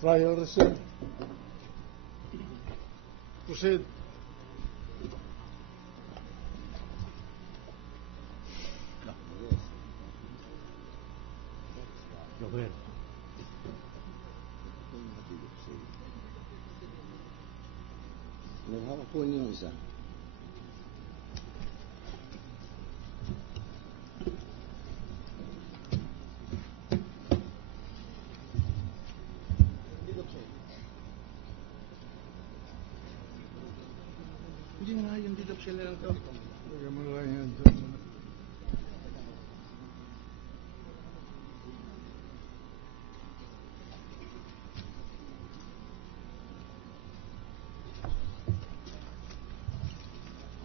Trial resumed. Proceed. Go ahead. Naghawak po niyo yung isa. Hindi na nga yung deed of sale na lang ito. Lagyan mo na lang yan.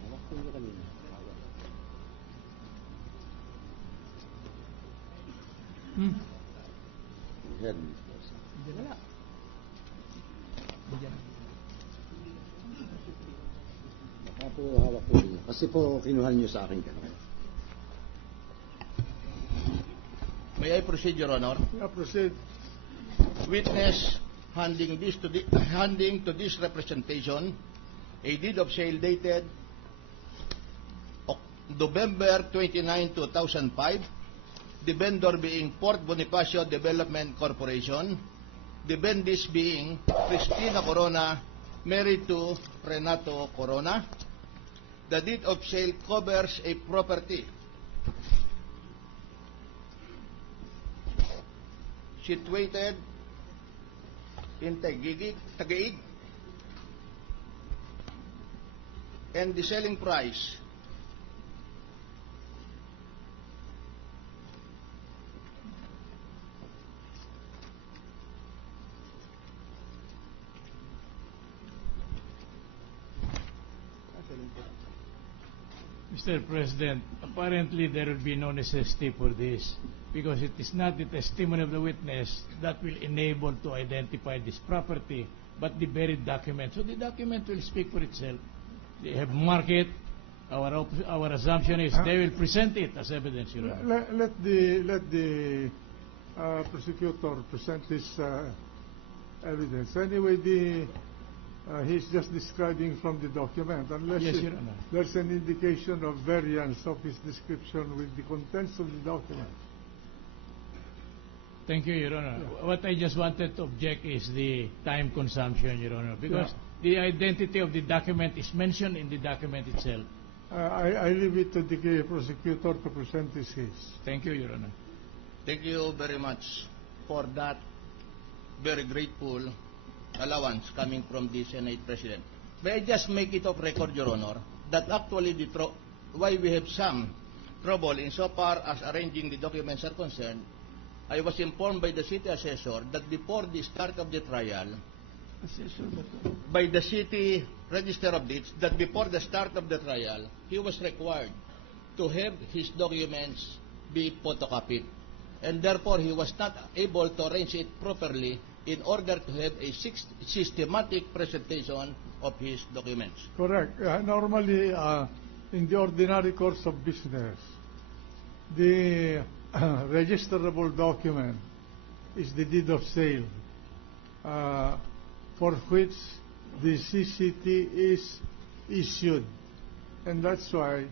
Hawak po niyo kanina. Hawak. Head. Hindi wala. Hindi yan. Baka po hawak po niyo. Kasi po kinuha niyo sa akin kanina. May I proceed, Your Honor? Yeah, proceed. Witness handing to this representation a deed of sale dated November 29, 2005, the vendor being Port Bonifacio Development Corporation, the vendors being Cristina Corona, married to Renato Corona. The deed of sale covers a property situated in Taguig, and the selling price Mr. President, apparently there will be no necessity for this because it is not the testimony of the witness that will enable to identify this property, but the buried document. So the document will speak for itself. They have marked it. Our assumption is they will present it as evidence, Your Honor. Let the prosecutor present his evidence. Anyway, he's just describing from the document. Unless Yes, Your Honor. there's an indication of variance of his description with the contents of the document. Thank you, Your Honor. What I just wanted to object is the time consumption, Your Honor, because the identity of the document is mentioned in the document itself. I leave it to the prosecutor to present his case. Thank you, Your Honor. Thank you very much for that very grateful allowance coming from the Senate President. May I just make it of record, Your Honor, that actually why we have some trouble insofar as arranging the documents are concerned, I was informed by the city assessor that before the start of the trial, by the city register of deeds, that before the start of the trial, he was required to have his documents be photocopied. And therefore, he was not able to arrange it properly in order to have a systematic presentation of his documents. Correct. Normally, in the ordinary course of business, the registerable document is the deed of sale, for which the CCT is issued. And that's why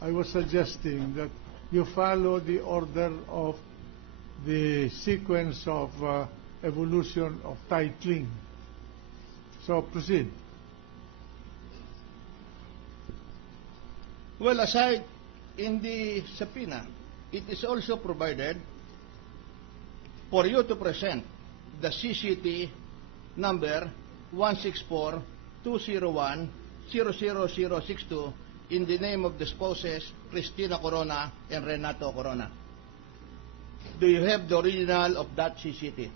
I was suggesting that you follow the order of the sequence of evolution of titling. So proceed. Well, aside in the subpoena, it is also provided for you to present the CCT number 164-201-00062 in the name of the spouses Cristina Corona and Renato Corona. Do you have the original of that CCT?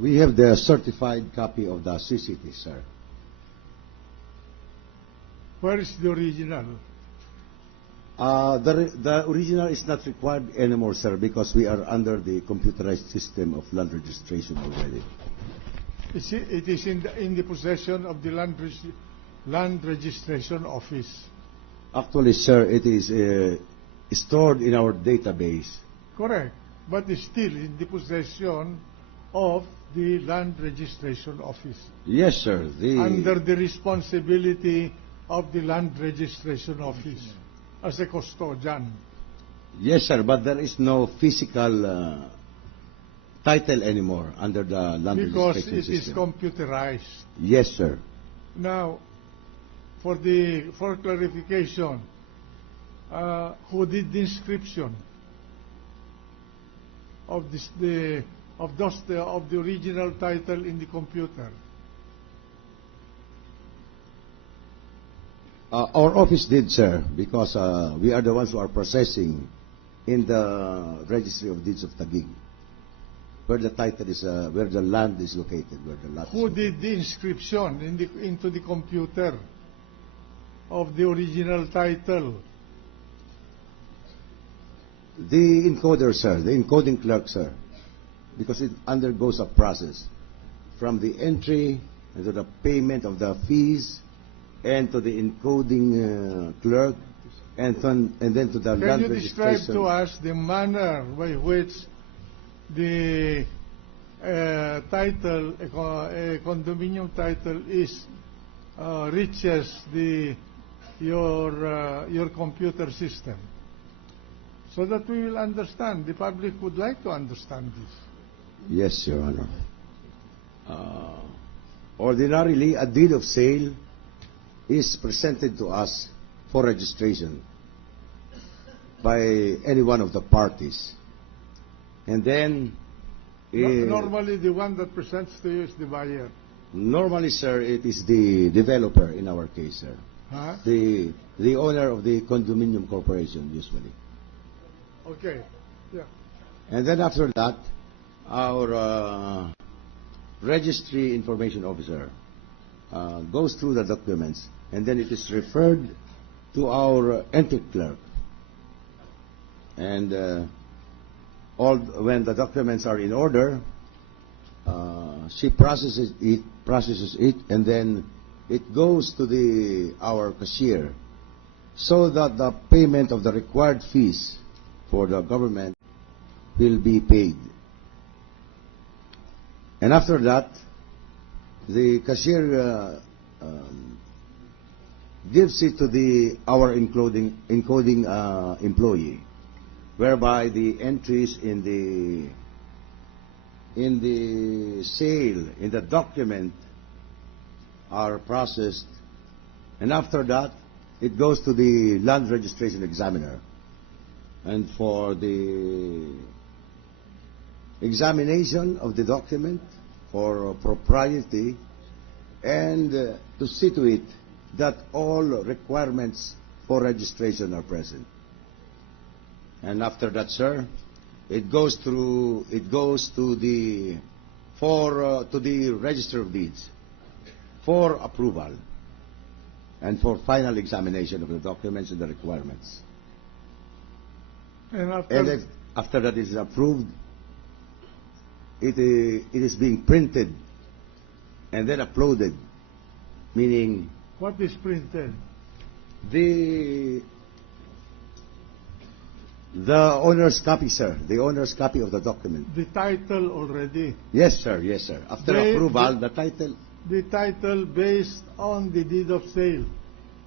We have the certified copy of the CCT, sir. Where is the original? The original is not required anymore, sir, because we are under the computerized system of land registration already. It is in the possession of the land registration office. Actually, sir, it is stored in our database. Correct. But it's still in the possession of the land registration office. Yes, sir. Under the responsibility of the land registration office as a custodian. Yes, sir, but there is no physical title anymore under the land Because registration it is system. computerized. Yes, sir. Now, for clarification, who did the inscription of the original title in the computer? Our office did, sir, because we are the ones who are processing in the registry of deeds of Taguig, where the title is, where the land is located, where the lot. Who did the inscription into the computer of the original title? The encoder, sir, the encoding clerk, sir, because it undergoes a process from the entry to the payment of the fees and to the encoding clerk and then to the Can land you describe registration. to us the manner by which the title, a condominium title, reaches your computer system, so that we will understand. The public would like to understand this. Yes, Your Honor. Ordinarily, a deed of sale is presented to us for registration by any one of the parties. And then... Normally, the one that presents to you is the buyer. Normally, sir, it is the developer in our case, sir. Huh? The owner of the condominium corporation, usually. Okay. Yeah. And then after that, our registry information officer goes through the documents, and then it is referred to our entry clerk. And when the documents are in order, she processes it, and then it goes to our cashier, so that the payment of the required fees for the government will be paid. And after that, the cashier gives it to our encoding employee, whereby the entries in the sale, in the document, are processed, and after that, it goes to the land registration examiner. And for the examination of the document for propriety, and to see to it that all requirements for registration are present. And after that, sir, it goes to the Register of Deeds for approval and for final examination of the documents and the requirements. And after that is approved, it is being printed and then uploaded, meaning what is printed? The owner's copy, sir. The owner's copy of the document. The title already. Yes, sir. Yes, sir. After approval, the title. The title based on the deed of sale.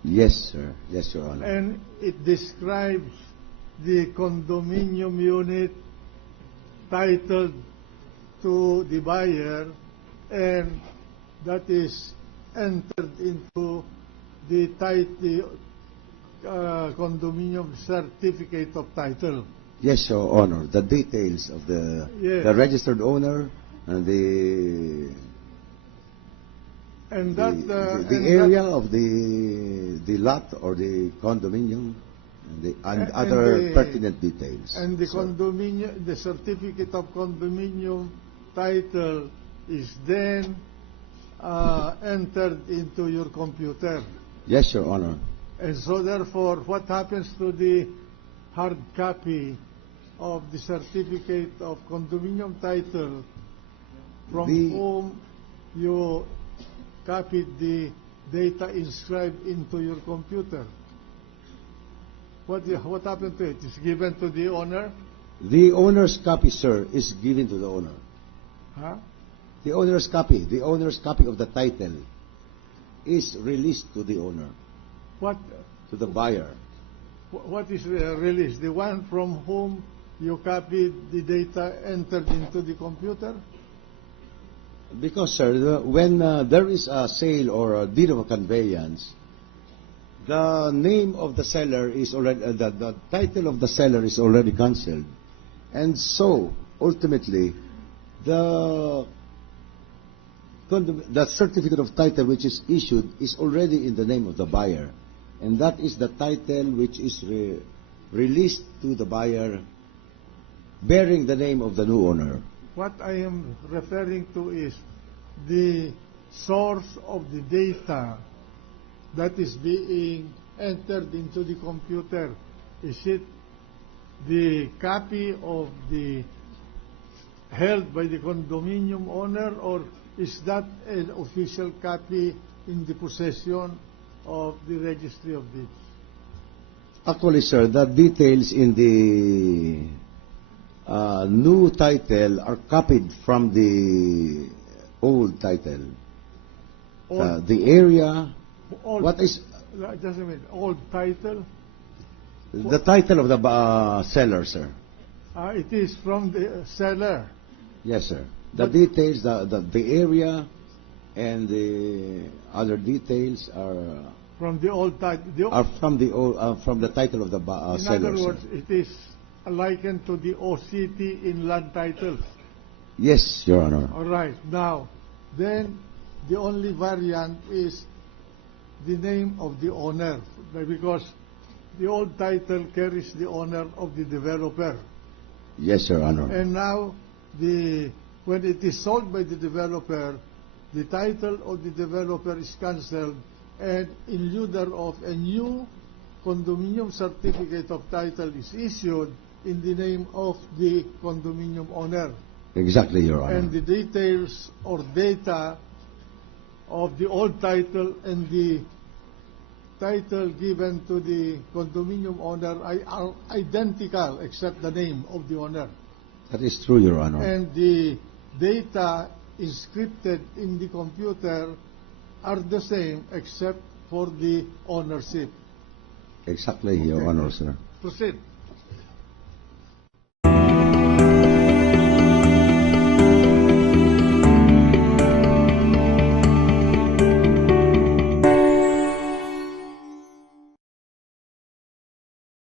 Yes, sir. Yes, Your Honor. And it describes the condominium unit titled to the buyer, and that is entered into the condominium certificate of title. Yes, Your Honor. The details of the registered owner and the area of the lot or the condominium and other pertinent details. And the condominium, the certificate of condominium title is then entered into your computer. Yes, Your Honor. And so therefore, what happens to the hard copy of the certificate of condominium title from whom you copied the data inscribed into your computer? What happened to it? It's given to the owner? The owner's copy, sir, is given to the owner. Huh? The owner's copy of the title is released to the owner, What to the buyer. what is released? The one from whom you copied the data entered into the computer? Because, sir, when there is a sale or a deed of a conveyance, the name of the seller is already, the title of the seller is already cancelled. And so, ultimately, the certificate of title which is issued is already in the name of the buyer. And that is the title which is released to the buyer bearing the name of the new owner. What I am referring to is the source of the data that is being entered into the computer. Is it the copy of the held by the condominium owner, or is that an official copy in the possession of the registry of deeds? Actually, sir, the details in the new title are copied from the old title. The area, Old, what is just a minute, old title? the title of the seller, sir? It is from the seller. Yes, sir. The details, the area, and the other details are From the old title. from the old, from the title of the In seller, other words, sir. it is likened to the OCT in land titles. Yes, Your Honor. All right. Now, then the only variant is the name of the owner, because the old title carries the honor of the developer. Yes, Your Honor. And now, when it is sold by the developer, the title of the developer is cancelled, and in lieu thereof, a new condominium certificate of title is issued in the name of the condominium owner. Exactly, Your Honor. And the details or data of the old title and the title given to the condominium owner are identical except the name of the owner. That is true, Your Honor. And the data encrypted in the computer are the same except for the ownership. Exactly, Your Okay. Honor, sir. Proceed.